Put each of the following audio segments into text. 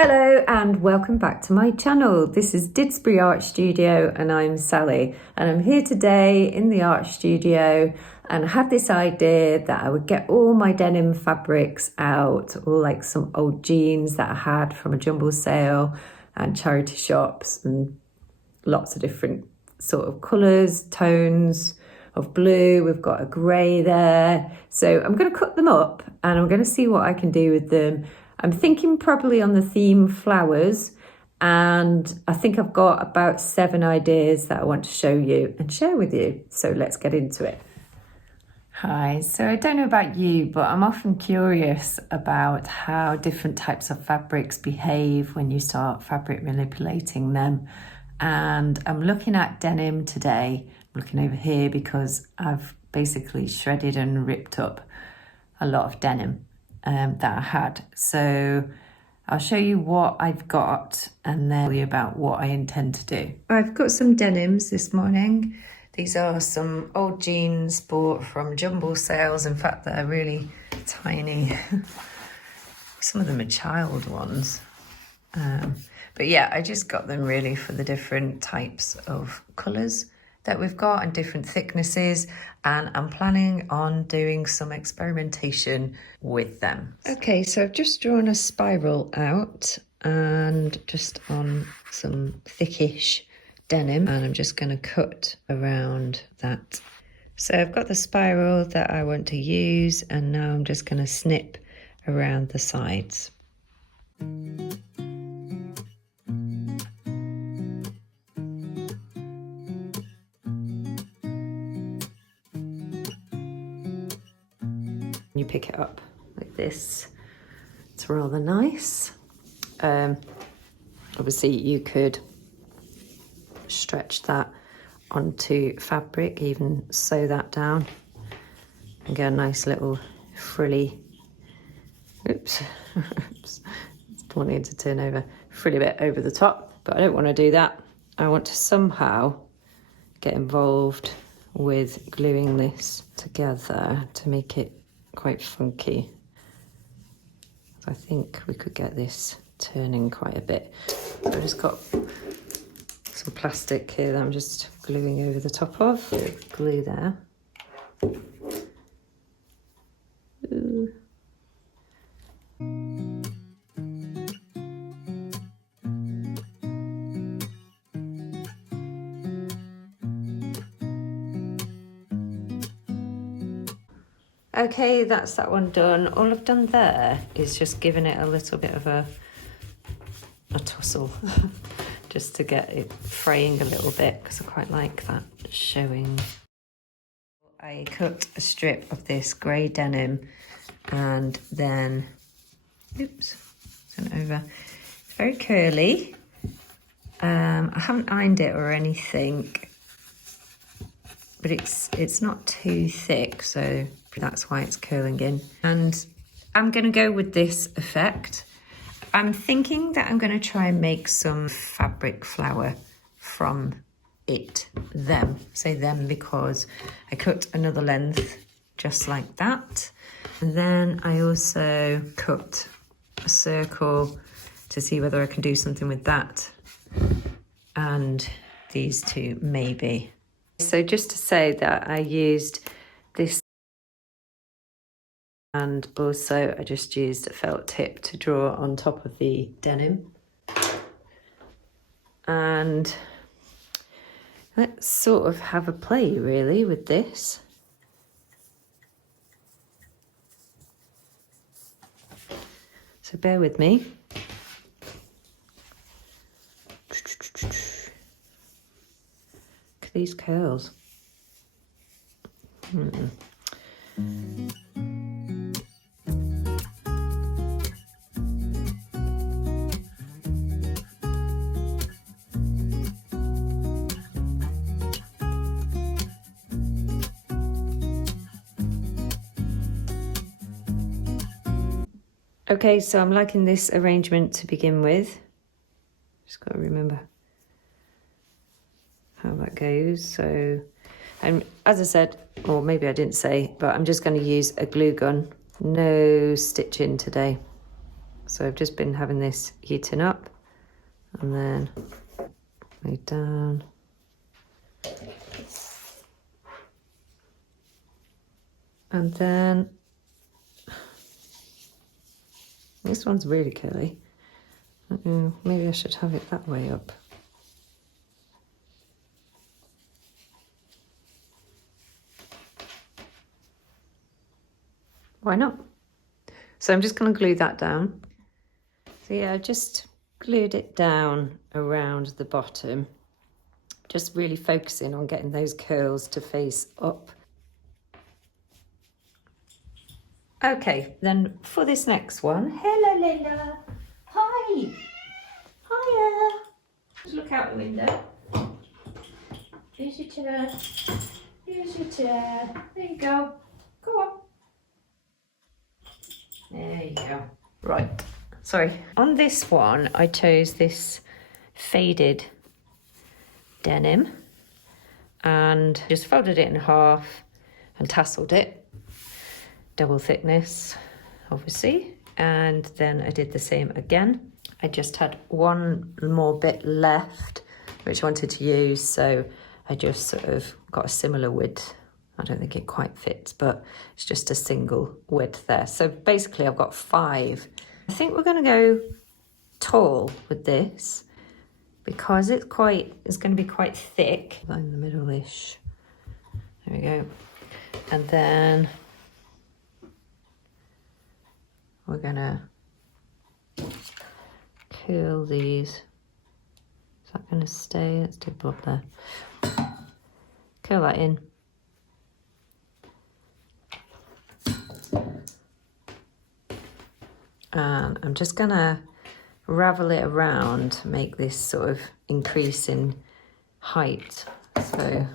Hello and welcome back to my channel. This is Didsbury Art Studio and I'm Sally, and I'm here today in the art studio, and I had this idea that I would get all my denim fabrics out, all like some old jeans that I had from a jumble sale and charity shops, and lots of different sort of colours, tones of blue. We've got a grey there. So I'm going to cut them up and I'm going to see what I can do with them. I'm thinking probably on the theme flowers, and I think I've got about 7 ideas that I want to show you and share with you. So let's get into it. Hi, so I don't know about you, but I'm often curious about how different types of fabrics behave when you start fabric manipulating them. And I'm looking at denim today. I'm looking over here because I've basically shredded and ripped up a lot of denim that I had. So I'll show you what I've got and then tell you about what I intend to do. I've got some denims this morning. These are some old jeans bought from jumble sales. In fact, they're really tiny. Some of them are child ones. But yeah, I just got them really for the different types of colours that we've got and different thicknesses, and I'm planning on doing some experimentation with them. Okay, so I've just drawn a spiral out and just on some thickish denim, and I'm just going to cut around that. So I've got the spiral that I want to use, and now I'm just going to snip around the sides. You pick it up like this. It's rather nice. Obviously you could stretch that onto fabric, even sew that down and get a nice little frilly, oops, wanting to turn over, frilly bit over the top, but I don't want to do that. I want to somehow get involved with gluing this together to make it quite funky. I think we could get this turning quite a bit. I've just got some plastic here that I'm just gluing over the top of. Glue there. Ooh. Okay, that's that one done. All I've done there is just giving it a little bit of a tussle just to get it fraying a little bit, because I quite like that showing. I cut a strip of this grey denim and then, oops, turn it over. It's very curly. I haven't ironed it or anything, but it's not too thick, so that's why it's curling in. And I'm going to go with this effect. I'm thinking that I'm going to try and make some fabric flower from them because I cut another length just like that. And then I also cut a circle to see whether I can do something with that. And these two maybe. So just to say that I used this, and also I just used a felt tip to draw on top of the denim. And let's sort of have a play really with this. So bear with me. Look at these curls. Okay, so I'm liking this arrangement to begin with. Just got to remember how that goes. So, and as I said, or maybe I didn't say, but I'm just going to use a glue gun. No stitching today. So I've just been having this heating up and then lay down. And then this one's really curly. Maybe I should have it that way up. Why not? So I'm just going to glue that down. So yeah, I just glued it down around the bottom, just really focusing on getting those curls to face up. Okay, then for this next one, hello Layla, hi, hiya, just look out the window. Here's your chair, here's your chair, there you go, go on. There you go. Right, sorry. On this one, I chose this faded denim and just folded it in half and tasseled it. Double thickness, obviously. And then I did the same again. I just had one more bit left, which I wanted to use. So I just sort of got a similar width. I don't think it quite fits, but it's just a single width there. So basically I've got 5. I think we're going to go tall with this because it's going to be quite thick. In the middle-ish. There we go. And then we're going to curl these. Is that going to stay? Let's do a blob there. Curl that in. And I'm just going to ravel it around to make this sort of increase in height. So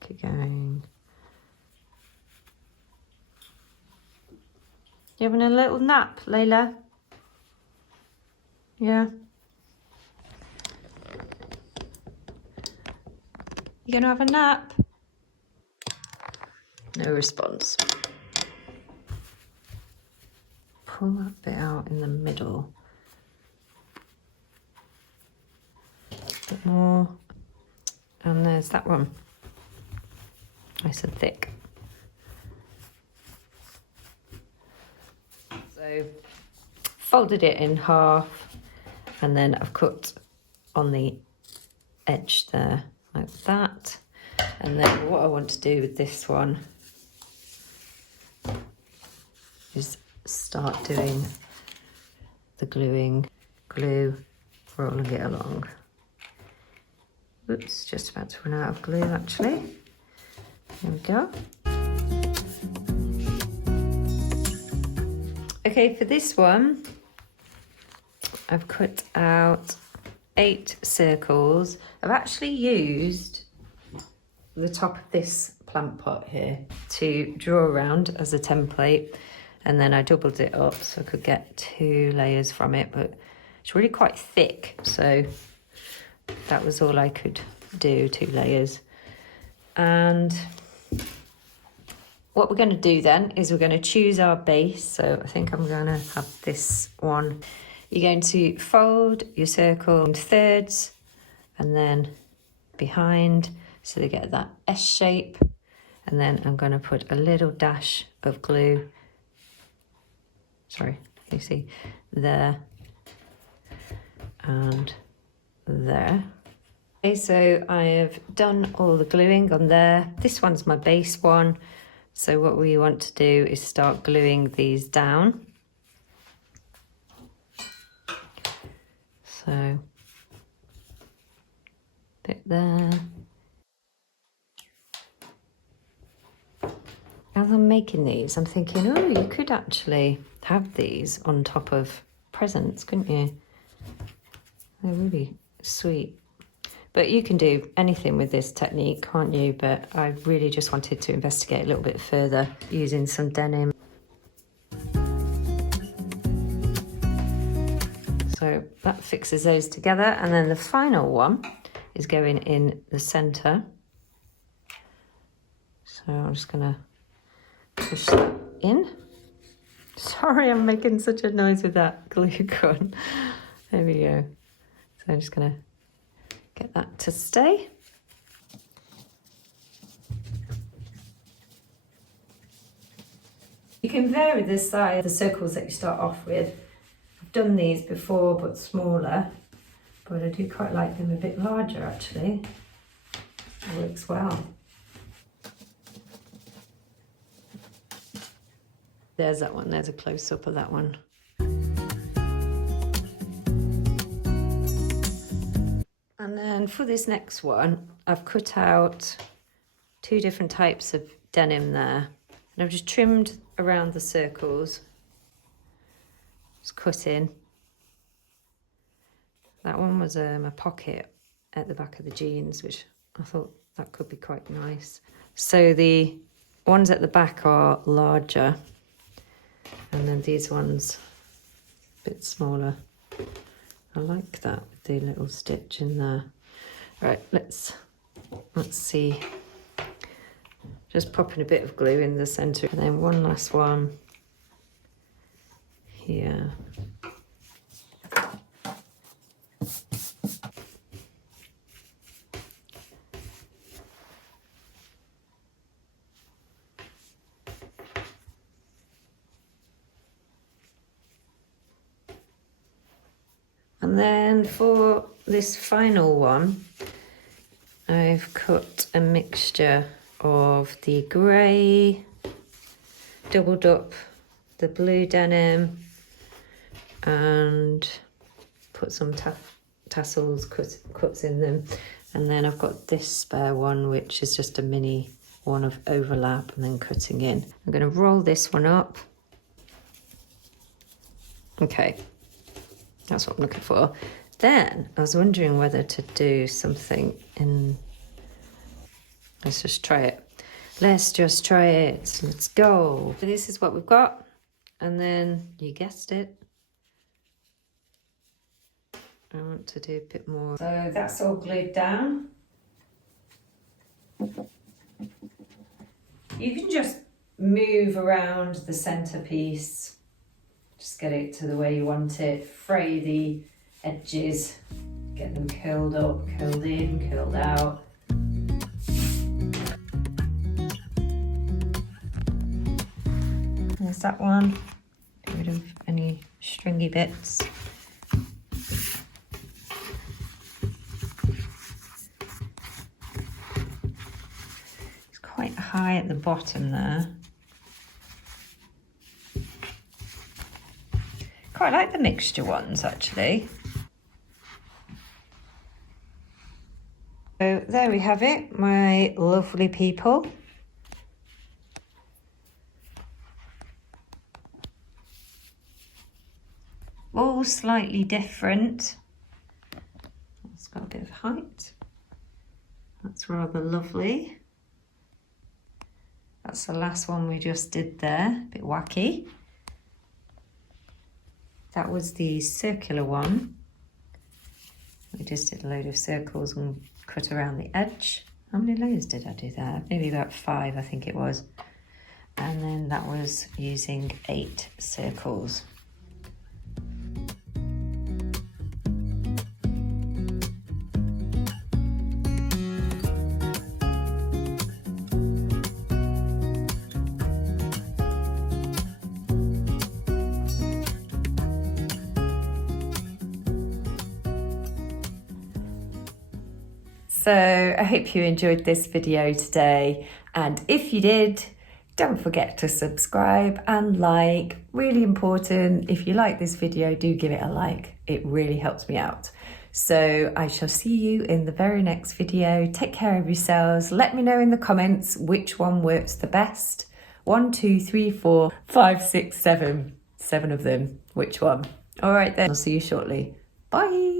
keep going. You having a little nap, Layla? Yeah. You gonna have a nap? No response. Pull that bit out in the middle. A bit more. And there's that one. Nice and thick. So folded it in half and then I've cut on the edge there like that. And then what I want to do with this one is start doing the glue, rolling it along. Oops, just about to run out of glue actually. There we go. Okay, for this one, I've cut out 8 circles. I've actually used the top of this plant pot here to draw around as a template, and then I doubled it up so I could get 2 layers from it, but it's really quite thick, so that was all I could do, 2 layers. And what we're going to do then is we're going to choose our base. So I think I'm going to have this one. You're going to fold your circle in thirds and then behind so they get that S shape. And then I'm going to put a little dash of glue. Sorry, you see there and there. Okay, so I have done all the gluing on there. This one's my base one. So what we want to do is start gluing these down. So, bit there. As I'm making these, I'm thinking, oh, you could actually have these on top of presents, couldn't you? They're really sweet. But you can do anything with this technique, can't you? But I really just wanted to investigate a little bit further using some denim. So that fixes those together. And then the final one is going in the center. So I'm just gonna push that in. Sorry, I'm making such a noise with that glue gun. There we go. So I'm just gonna get that to stay. You can vary the size of the circles that you start off with. I've done these before, but smaller. But I do quite like them a bit larger, actually. It works well. There's that one. There's a close-up of that one. And then for this next one, I've cut out 2 different types of denim there. And I've just trimmed around the circles. Just cut in. That one was a pocket at the back of the jeans, which I thought that could be quite nice. So the ones at the back are larger, and then these ones a bit smaller. I like that with the little stitch in there. Right, let's see. Just popping a bit of glue in the centre, and then one last one here. And then for this final one, I've cut a mixture of the grey, doubled up the blue denim, and put some tassels cuts in them. And then I've got this spare one, which is just a mini one of overlap and then cutting in. I'm going to roll this one up. Okay. That's what I'm looking for. Then I was wondering whether to do something in... Let's just try it. Let's just try it. Let's go. So this is what we've got. And then, you guessed it, I want to do a bit more. So that's all glued down. You can just move around the centerpiece. Just get it to the way you want it, fray the edges, get them curled up, curled in, curled out. There's that one, get rid of any stringy bits. It's quite high at the bottom there. Quite like the mixture ones, actually. So there we have it, my lovely people. All slightly different. It's got a bit of height. That's rather lovely. That's the last one we just did there, a bit wacky. That was the circular one. We just did a load of circles and cut around the edge. How many layers did I do there? Maybe about 5, I think it was. And then that was using 8 circles. So I hope you enjoyed this video today, and if you did, don't forget to subscribe and like. Really important, if you like this video, do give it a like. It really helps me out. So I shall see you in the very next video. Take care of yourselves. Let me know in the comments which one works the best. 1, 2, 3, 4, 5, 6, 7. 7 of them. Which one? All right then, I'll see you shortly. Bye.